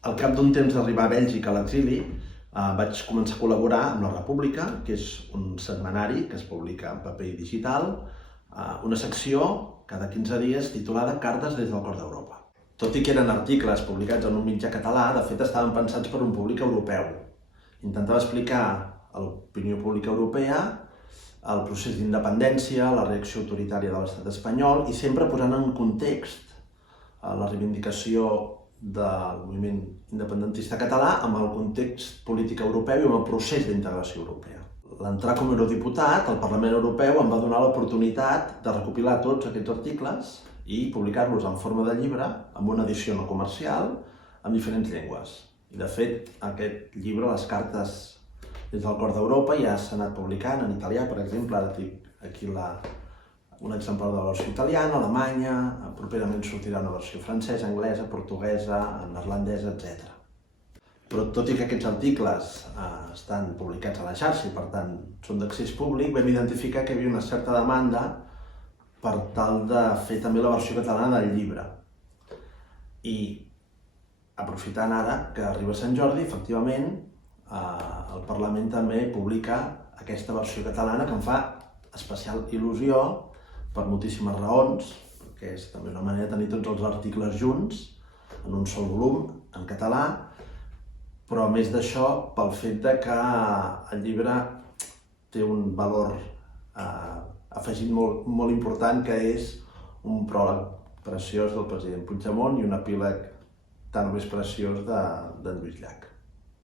Al cap d'un temps d'arribar a Bèlgica a l'exili, vaig començar a col·laborar amb La República, que és un setmanari que es publica en paper i digital, una secció cada 15 dies titulada Cartes des del cor d'Europa. Tot i que eren articles publicats en un mitjà català, de fet estaven pensats per un públic europeu. Intentava explicar a l'opinió pública europea el procés d'independència, la reacció autoritària de l'estat espanyol i sempre posant en context la reivindicació del moviment independentista català amb el context polític europeu i amb el procés d'integració europea. L'entrar com a eurodiputat, el Parlament Europeu em va donar l'oportunitat de recopilar tots aquests articles i publicar-los en forma de llibre, amb una edició no comercial, en diferents llengües. I de fet, aquest llibre, Les cartes des del cor d'Europa, ja s'ha anat publicant en italià, per exemple, ara tinc aquí un exemplar de la versió italiana, alemanya, properament sortirà una versió francesa, anglesa, portuguesa, neerlandesa, etc. Però tot i que aquests articles estan publicats a la xarxa i per tant són d'accés públic, vam identificar que hi havia una certa demanda per tal de fer també la versió catalana del llibre. I aprofitant ara que arriba Sant Jordi, efectivament, el Parlament també publica aquesta versió catalana que em fa especial il·lusió per moltíssimes raons, perquè és també una manera de tenir tots els articles junts en un sol volum, en català, però a més d'això, pel fet que el llibre té un valor afegit molt important, que és un pròleg preciós del president Puigdemont i un epíleg tan més preciós d'en Lluís Llach.